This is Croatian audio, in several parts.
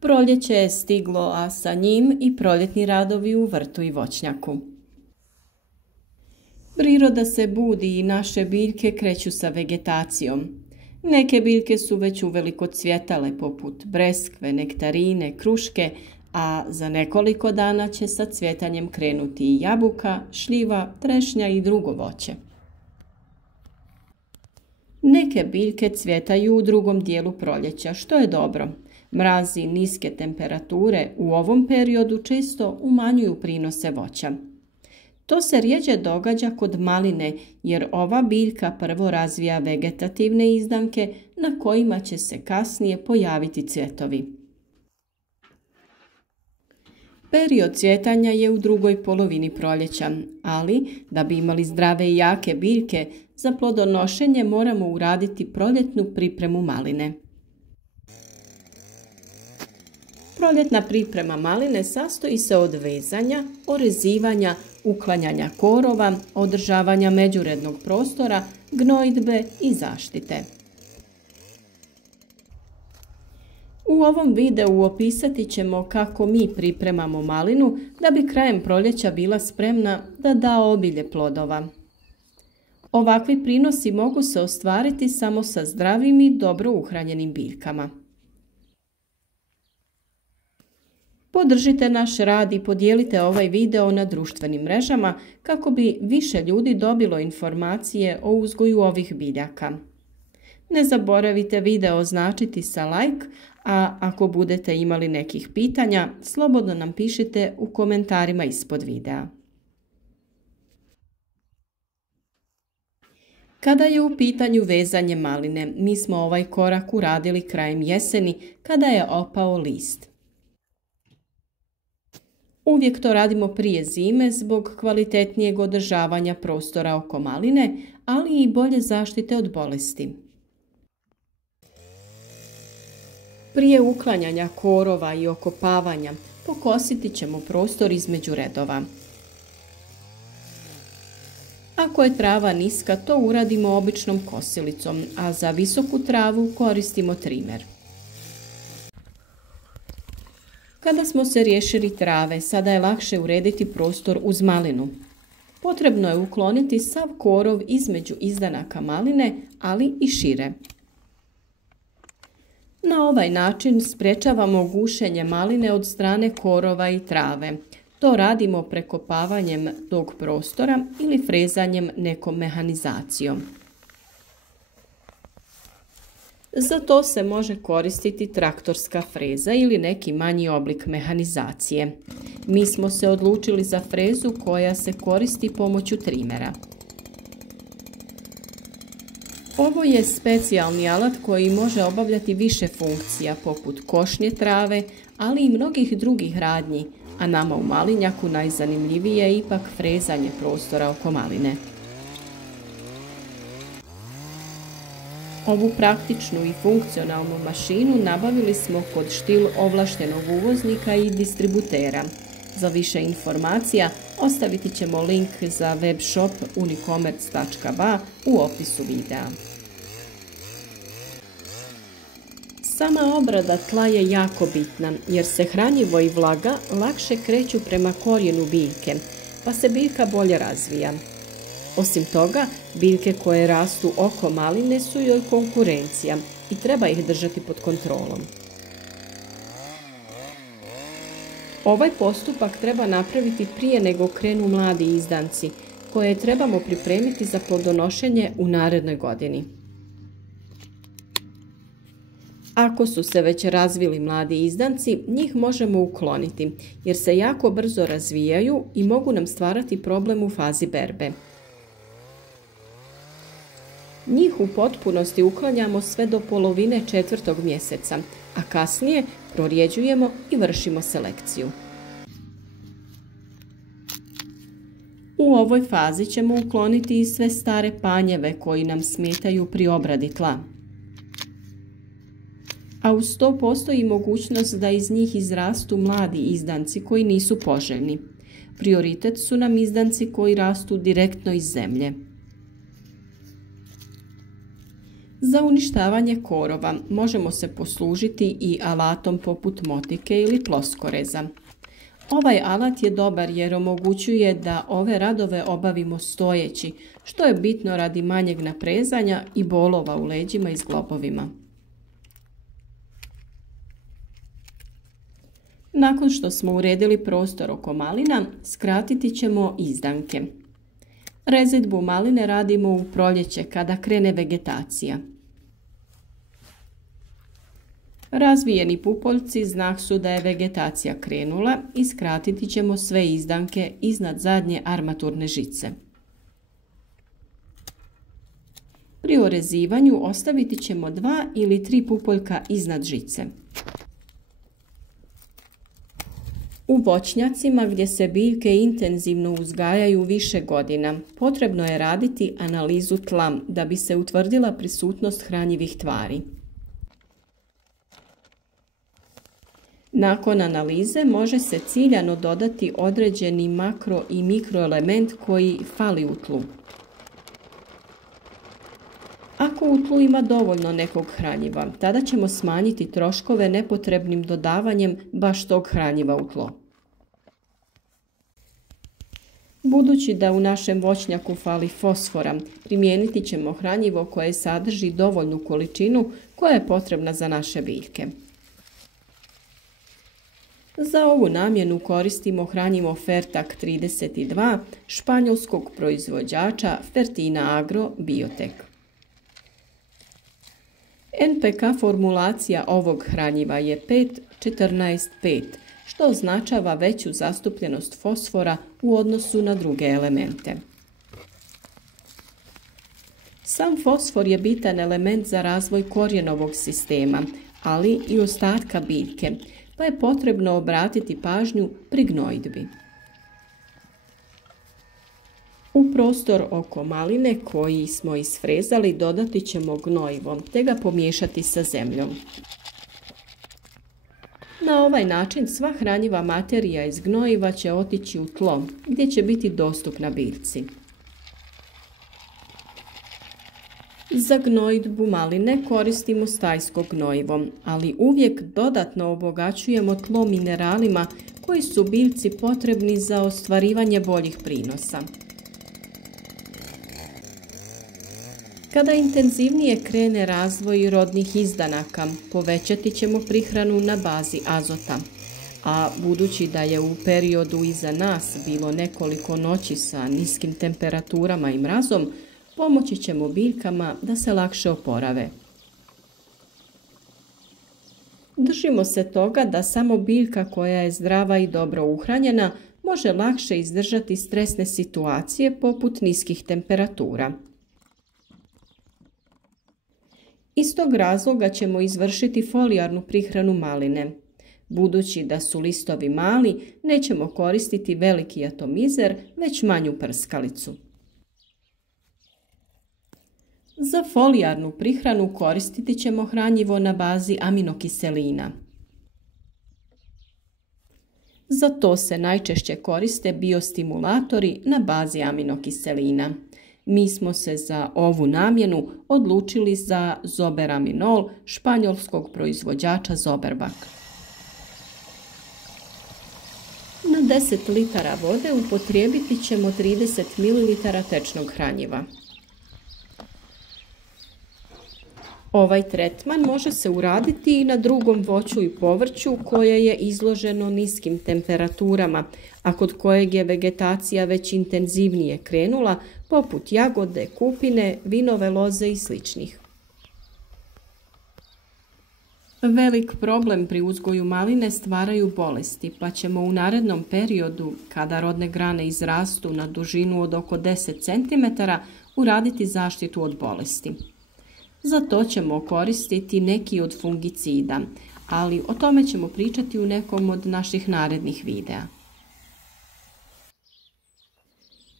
Proljeće je stiglo, a sa njim i proljetni radovi u vrtu i voćnjaku. Priroda se budi i naše biljke kreću sa vegetacijom. Neke biljke su već uveliko cvjetale poput breskve, nektarine, kruške, a za nekoliko dana će sa cvjetanjem krenuti i jabuka, šljiva, trešnja i drugo voće. Neke biljke cvjetaju u drugom dijelu proljeća, što je dobro. Mrazi i niske temperature u ovom periodu često umanjuju prinose voća. To se rjeđe događa kod maline, jer ova biljka prvo razvija vegetativne izdanke na kojima će se kasnije pojaviti cvjetovi. Period cvjetanja je u drugoj polovini proljeća, ali da bi imali zdrave i jake biljke, za plodonošenje moramo uraditi proljetnu pripremu maline. Proljetna priprema maline sastoji se od vezanja, orezivanja, uklanjanja korova, održavanja međurednog prostora, gnojidbe i zaštite. U ovom videu opisati ćemo kako mi pripremamo malinu da bi krajem proljeća bila spremna da da obilje plodova. Ovakvi prinosi mogu se ostvariti samo sa zdravim i dobro uhranjenim biljkama. Podržite naš rad i podijelite ovaj video na društvenim mrežama kako bi više ljudi dobilo informacije o uzgoju ovih biljaka. Ne zaboravite video označiti sa like, a ako budete imali nekih pitanja, slobodno nam pišite u komentarima ispod videa. Kada je u pitanju vezanje maline, mi smo ovaj korak uradili krajem jeseni kada je opao list. Uvijek to radimo prije zime zbog kvalitetnijeg održavanja prostora oko maline, ali i bolje zaštite od bolesti. Prije uklanjanja korova i okopavanja pokositi ćemo prostor između redova. Ako je trava niska, to uradimo običnom kosilicom, a za visoku travu koristimo trimer. Kada smo se riješili trave, sada je lakše urediti prostor uz malinu. Potrebno je ukloniti sav korov između izdanaka maline, ali i šire. Na ovaj način sprečavamo gušenje maline od strane korova i trave. To radimo prekopavanjem tog prostora ili frezanjem nekom mehanizacijom. Za to se može koristiti traktorska freza ili neki manji oblik mehanizacije. Mi smo se odlučili za frezu koja se koristi pomoću trimera. Ovo je specijalni alat koji može obavljati više funkcija poput košnje trave, ali i mnogih drugih radnji, a nama u malinjaku najzanimljivije je ipak frezanje prostora oko maline. Ovu praktičnu i funkcionalnu mašinu nabavili smo kod Štil ovlaštenog uvoznika i distributera. Za više informacija ostaviti ćemo link za web shop unicomerc.ba u opisu videa. Sama obrada tla je jako bitna jer se hranjivo i vlaga lakše kreću prema korijenu biljke, pa se biljka bolje razvija. Osim toga, biljke koje rastu oko maline su joj konkurencija i treba ih držati pod kontrolom. Ovaj postupak treba napraviti prije nego krenu mladi izdanci, koje trebamo pripremiti za plodonošenje u narednoj godini. Ako su se već razvili mladi izdanci, njih možemo ukloniti jer se jako brzo razvijaju i mogu nam stvarati problem u fazi berbe. Njih u potpunosti uklanjamo sve do polovine 4. mjeseca, a kasnije prorjeđujemo i vršimo selekciju. U ovoj fazi ćemo ukloniti i sve stare panjeve koji nam smetaju pri obradi tla. A uz to postoji mogućnost da iz njih izrastu mladi izdanci koji nisu poželjni. Prioritet su nam izdanci koji rastu direktno iz zemlje. Za uništavanje korova možemo se poslužiti i alatom poput motike ili ploskoreza. Ovaj alat je dobar jer omogućuje da ove radove obavimo stojeći, što je bitno radi manjeg naprezanja i bolova u leđima i zglobovima. Nakon što smo uredili prostor oko malina, skratiti ćemo izdanke. Rezidbu maline radimo u proljeće kada krene vegetacija. Razvijeni pupoljci znak su da je vegetacija krenula i skratiti ćemo sve izdanke iznad zadnje armaturne žice. Pri orezivanju ostaviti ćemo 2 ili 3 pupoljka iznad žice. U voćnjacima gdje se biljke intenzivno uzgajaju više godina, potrebno je raditi analizu tla da bi se utvrdila prisutnost hranjivih tvari. Nakon analize može se ciljano dodati određeni makro i mikroelement koji fali u tlu. Ako u tlu ima dovoljno nekog hranjiva, tada ćemo smanjiti troškove nepotrebnim dodavanjem baš tog hranjiva u tlo. Budući da u našem voćnjaku fali fosfora, primijeniti ćemo hranjivo koje sadrži dovoljnu količinu koja je potrebna za naše biljke. Za ovu namjenu koristimo hranjivo Fertak 32 španjolskog proizvođača Fertina Agro Biotech. NPK formulacija ovog hranjiva je 5-14-5, što označava veću zastupljenost fosfora u odnosu na druge elemente. Sam fosfor je bitan element za razvoj korijenovog sistema, ali i ostatka biljke, pa je potrebno obratiti pažnju pri gnojidbi. U prostor oko maline koji smo isfrezali dodati ćemo gnojivo te ga pomiješati sa zemljom. Na ovaj način sva hranjiva materija iz gnojiva će otići u tlo gdje će biti dostupna biljci. Za gnojidbu maline koristimo stajsko gnojivo, ali uvijek dodatno obogaćujemo tlo mineralima koji su biljci potrebni za ostvarivanje boljih prinosa. Kada intenzivnije krene razvoj rodnih izdanaka, povećati ćemo prihranu na bazi azota. A budući da je u periodu iza nas bilo nekoliko noći sa niskim temperaturama i mrazom, pomoći ćemo biljkama da se lakše oporave. Držimo se toga da samo biljka koja je zdrava i dobro uhranjena može lakše izdržati stresne situacije poput niskih temperatura. Iz tog razloga ćemo izvršiti folijarnu prihranu maline. Budući da su listovi mali, nećemo koristiti veliki atomizer, već manju prskalicu. Za folijarnu prihranu koristiti ćemo hranjivo na bazi aminokiselina. Za to se najčešće koriste biostimulatori na bazi aminokiselina. Mi smo se za ovu namjenu odlučili za zoberaminol španjolskog proizvođača Zoberbach. Na 10 litara vode upotrijebiti ćemo 30 ml tečnog hranjiva. Ovaj tretman može se uraditi i na drugom voću i povrću koje je izloženo niskim temperaturama, a kod kojeg je vegetacija već intenzivnije krenula, poput jagode, kupine, vinove loze i sličnih. Velik problem pri uzgoju maline stvaraju bolesti, pa ćemo u narednom periodu, kada rodne grane izrastu na dužinu od oko 10 cm, uraditi zaštitu od bolesti. Za to ćemo koristiti neki od fungicida, ali o tome ćemo pričati u nekom od naših narednih videa.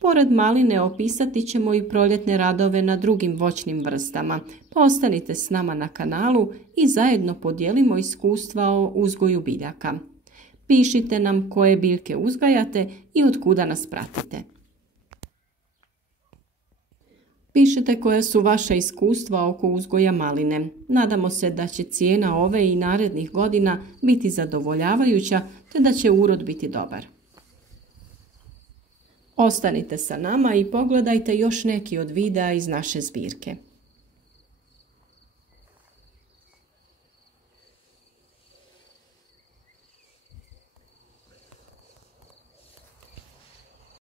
Pored maline opisati ćemo i proljetne radove na drugim voćnim vrstama, pa ostanite s nama na kanalu i zajedno podijelimo iskustva o uzgoju biljaka. Pišite nam koje biljke uzgajate i od kuda nas pratite. Pišite koja su vaša iskustva oko uzgoja maline. Nadamo se da će cijena ove i narednih godina biti zadovoljavajuća te da će urod biti dobar. Ostanite sa nama i pogledajte još neki od videa iz naše zbirke.